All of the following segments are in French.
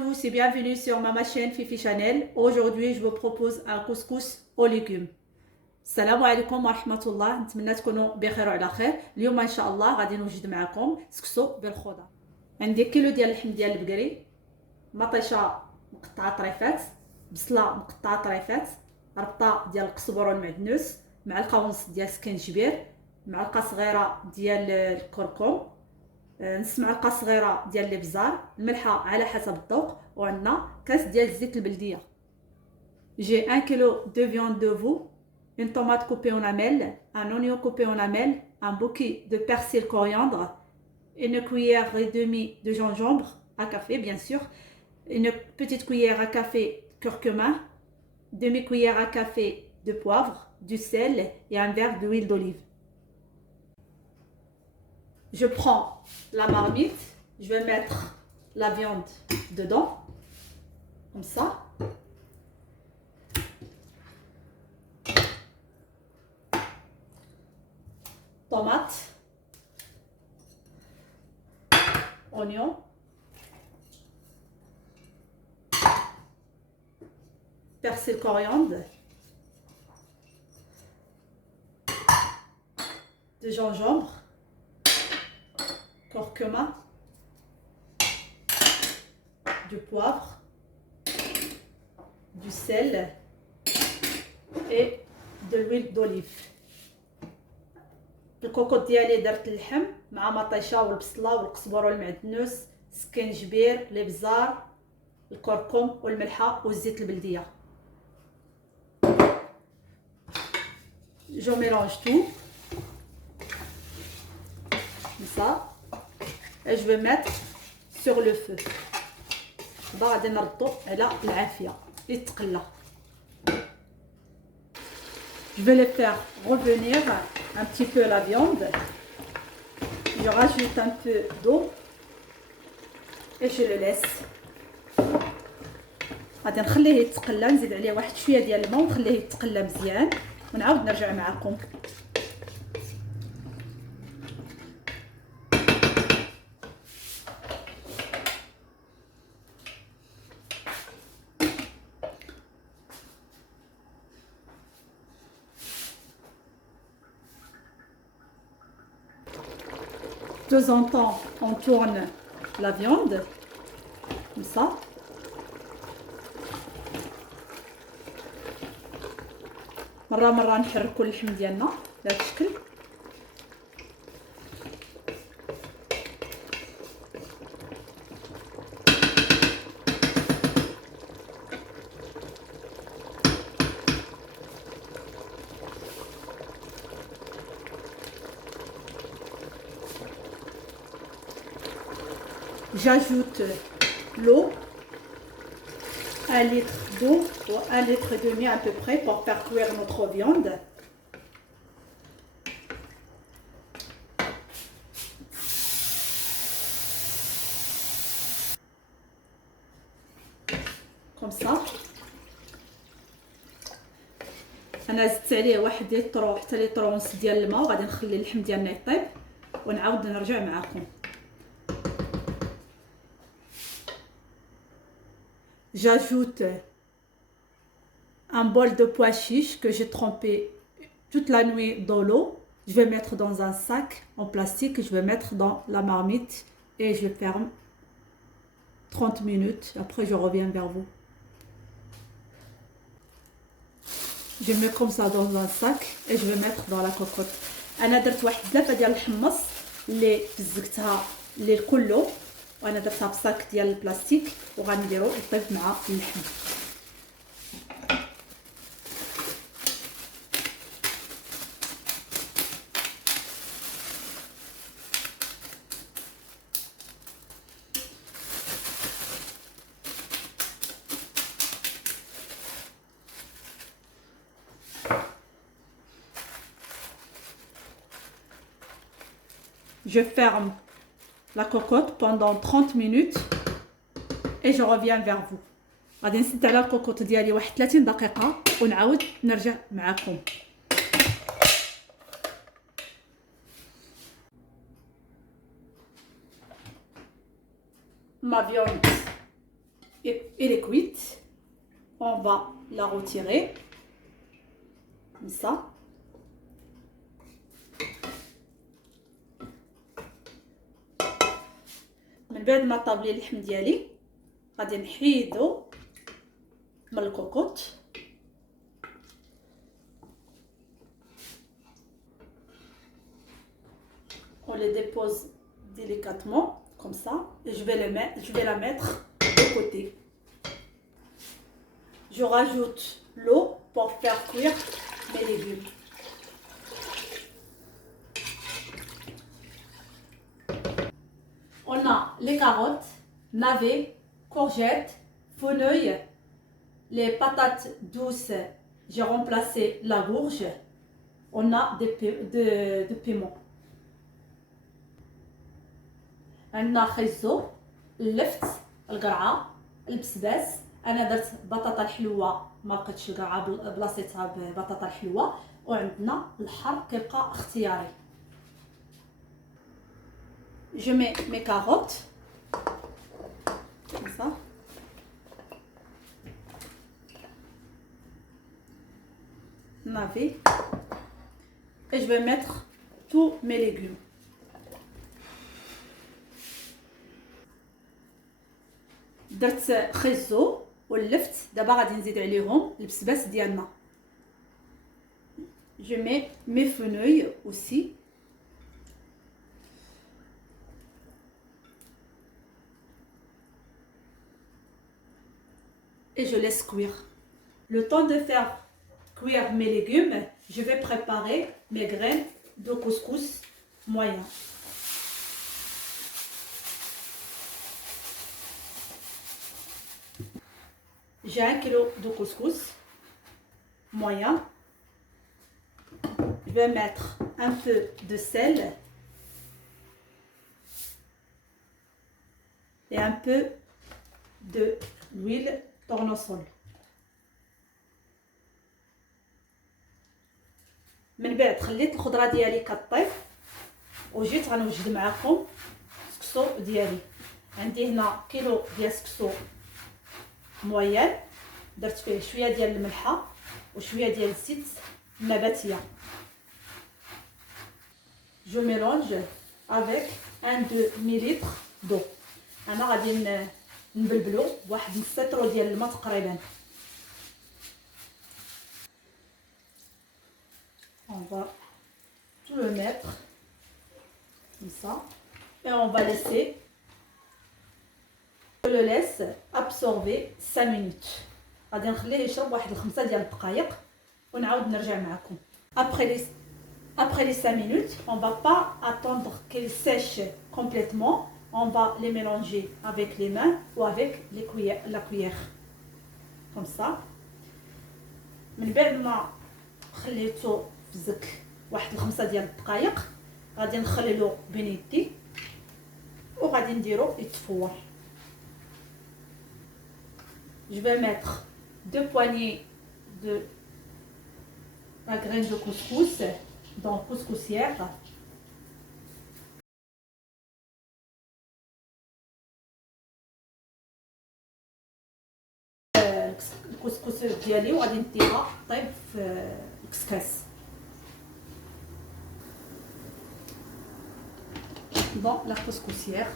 tous et bienvenue sur ma chaîne Fifi Chanel. Aujourd'hui, je vous propose un couscous aux légumes. السلام عليكم ورحمة الله، نتمنى تكونوا بخير وعلى خير. اليوم إن شاء الله غادي نوجد معكم سكسو بالخضر. عندي كيلو ديال اللحم ديال البقري، مطيشة مقطعة طريفات، بصلة مقطعة طريفات، ربطة ديال القزبر والمعدنوس، معلقة ونص ديال السكنجبير، معلقة صغيرة ديال الكركم، نص معلقه صغيره ديال الابزار، الملحه على حسب الذوق، وعندنا كاس ديال الزيت البلديه. J'ai 1 kg de viande de veau, une tomate coupée en lamelles, un oignon coupé en lamelles, un bouquet de persil coriandre, une cuillère et demie de gingembre à café bien sûr, une petite cuillère à café curcuma, demi-cuillère à café de poivre, du sel et un verre d'huile d'olive. Je prends la marmite, je vais mettre la viande dedans, comme ça. Tomate, oignon, persil coriandre, de gingembre, curcuma, du poivre, du sel et de l'huile d'olive. الكوكوط ديالي درت اللحم مع مطيشه والبصله والقزبر والمعدنوس، السكنجبير، الابزار، الكركم والملحه والزيت البلديه. Je mélange tout comme ça et je vais mettre sur le feu. غادي نردو على العافيه يتقلى. Je vais les faire revenir un petit peu la viande. Je rajoute un peu d'eau et je le laisse. غادي نخليه يتقلى، نزيد عليه واحد شويه ديال الماء ونخليه يتقلى مزيان ونعاود نرجع معكم. De temps en temps, on tourne la viande, comme ça. مرة نحركوا اللحم ديالنا بهذا الشكل. J'ajoute l'eau, 1 litre d'eau ou 1 litre et demi à peu près pour faire cuire notre viande. Comme ça. انا زدت عليه 1 لتر حتى لتر ونص ديال الماء وغادي نخلي اللحم ديالنا يطيب ونعاود نرجع معكم. J'ajoute un bol de pois chiches que j'ai trempé toute la nuit dans l'eau. Je vais mettre dans un sac en plastique, je vais mettre dans la marmite et je ferme 30 minutes. Après, je reviens vers vous. Je mets comme ça dans un sac et je vais mettre dans la cocotte. أنا درت واحد بزاف ديال الحمص اللي فزقتها الليل كله، وانا درتها بصاك ديال البلاستيك وغنديرو يطيب مع اللحم. Je ferme la cocotte pendant 30 minutes et je reviens vers vous. غادي نسد على الكوكوط ديالي واحد 30 دقيقة ونعاود نرجع معكم. Ma viande elle est cuite. On va la retirer comme ça. من بعد ما طاب لي اللحم ديالي غادي نحيدو من الكوكوط. On les dépose délicatement comme ça et je vais la mettre de côté. Je rajoute l'eau pour faire cuire mes légumes. On a les carottes, navets, courgettes, fenouil, les patates douces, j'ai remplacé la gourge. On a de piment. عندنا خيزو، اللفت، القرعه، البسباس. انا درت بطاطا الحلوه ما لقيتش القرعه بلاصتها ببطاطا الحلوه. وعندنا الحر كيبقى اختياري. Je mets mes carottes comme ça. Navet. Et je vais mettre tous mes légumes. درت خيزو واللفت، دابا غادي نزيد عليهم البسباس ديالنا. Je mets mes fenouils aussi. Et je laisse cuire. Le temps de faire cuire mes légumes, je vais préparer mes graines de couscous moyen. J'ai 1 kg de couscous moyen. Je vais mettre un peu de sel et un peu de l'huile tournesol. من بعد خليت الخضره ديالي كطيب وجيت غنوجد معكم السكسو ديالي. عندي هنا كيلو ديال السكسو مويان، درت فيه شويه ديال الملحه وشويه ديال الزيت النباتيه. Je mélange avec 1-2 ml d'eau. انا غادي نبلبلو بواحد نص لتر ديال الماء تقريبا. On va tout le mettre comme ça et on va laisser. Je le laisse absorber 5 minutes. غادي نخليه يشرب واحد 5 ديال الدقائق ونعاود نرجع معكم. Après les 5 minutes, on va pas attendre qu'il sèche complètement. On va les mélanger avec les mains ou avec la cuillère. Comme ça. من بعد ما خليته في الزك واحد 5 ديال الدقائق غادي نخللو بين يدي وغادي نديرو يتفور. Je vais mettre 2 poignées de la graine de couscous dans la couscoussière. الكسكس ديالي وغادي نديها طيب في الكسكاس dans la couscoussière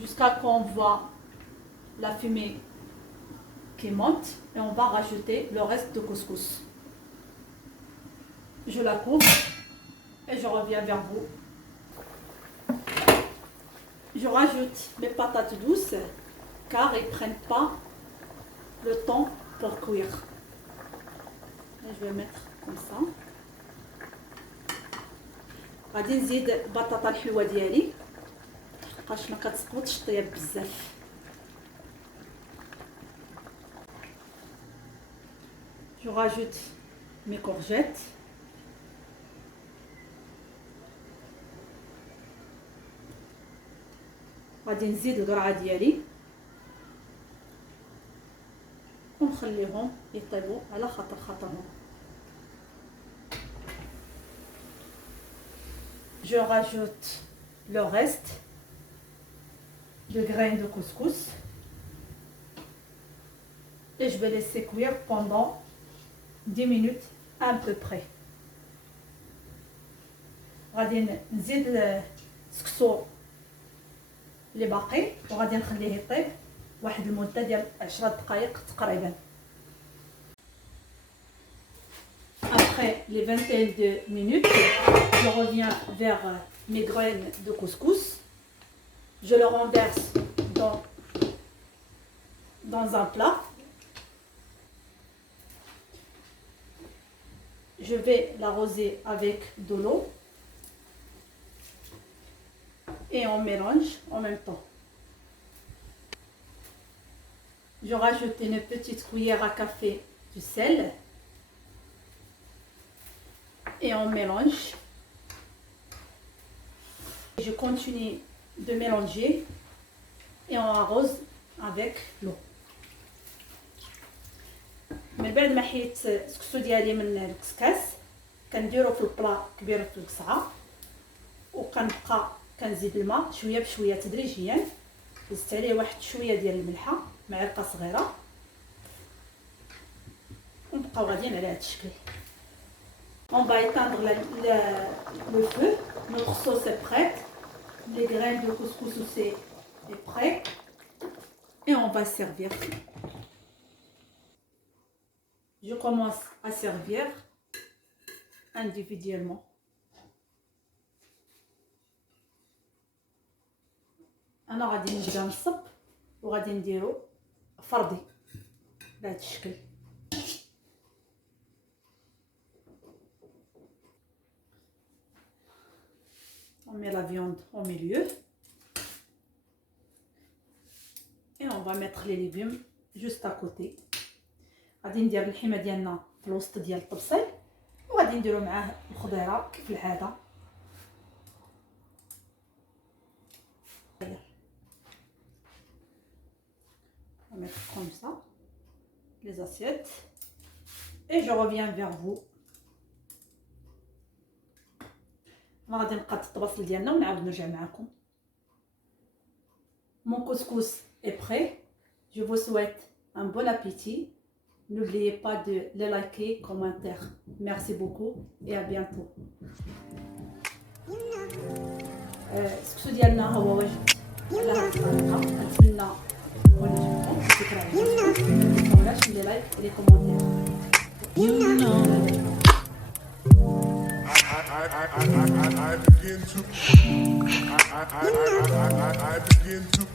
jusqu'à qu'on voit la fumée qui monte et on va rajouter le reste de couscous. Je la couvre et je reviens vers vous. Je rajoute mes patates douces car ils ne prennent pas le temps pour cuire. Et je vais mettre comme ça. غادي نزيد البطاطا الحلوه ديالي لحقاش ما كتسقطش طياب بزاف. Je rajoute mes courgettes. غادي نزيد القرعه ديالي ونخليهم يطيبوا على خاطرهم. Je rajoute le reste de graines de couscous et je vais laisser cuire pendant 10 minutes à peu près. غادي نزيد السكسو اللي باقي وغادي نخليه يطيب واحد المده ديال 10 دقائق تقريبا. Après les 22 minutes, je reviens vers mes graines de couscous. Je le renverse dans un plat. Je vais l'arroser avec de l'eau et on mélange en même temps. Je rajoute une petite cuillère à café de sel et on mélange. Je continue de mélanger et on arrose avec l'eau. من بعد ما حيت السكسو ديالي من الكسكاس كنديرو في البلا كبير في القصعه وكنبقى كنزيد الماء شويه بشويه تدريجيا. زدت عليه واحد شويه ديال الملحه معلقه صغيره ونبقاو غاديين على هذا الشكل. On va éteindre le feu. Notre sauce est prête. Les graines de couscous aussi est prêt. Et on va servir. Je commence à servir individuellement. أنا غادي نبدا نصب وغادي نديرو فردي بهذا الشكل. On met la viande au milieu et on va mettre les légumes juste à côté. غادي ندير اللحمه ديالنا في الوسط ديال الطبسيل وغادي نديرو معاه الخضيره كيف العاده. On va mettre comme ça les assiettes et je reviens vers vous. غادي نقاد الطباسل ديالنا ونعاود نرجع معكم. Mon couscous est prêt. Je vous souhaite un bon appétit. N'oubliez pas de le liker, commenter. Merci beaucoup et à bientôt. السكسو ديالنا هو واجد على هاد الطريقه. نتمنى يكون عجبكم. شكرا لكم. ما تنساوش لي لايك ولي كومونتير. I begin to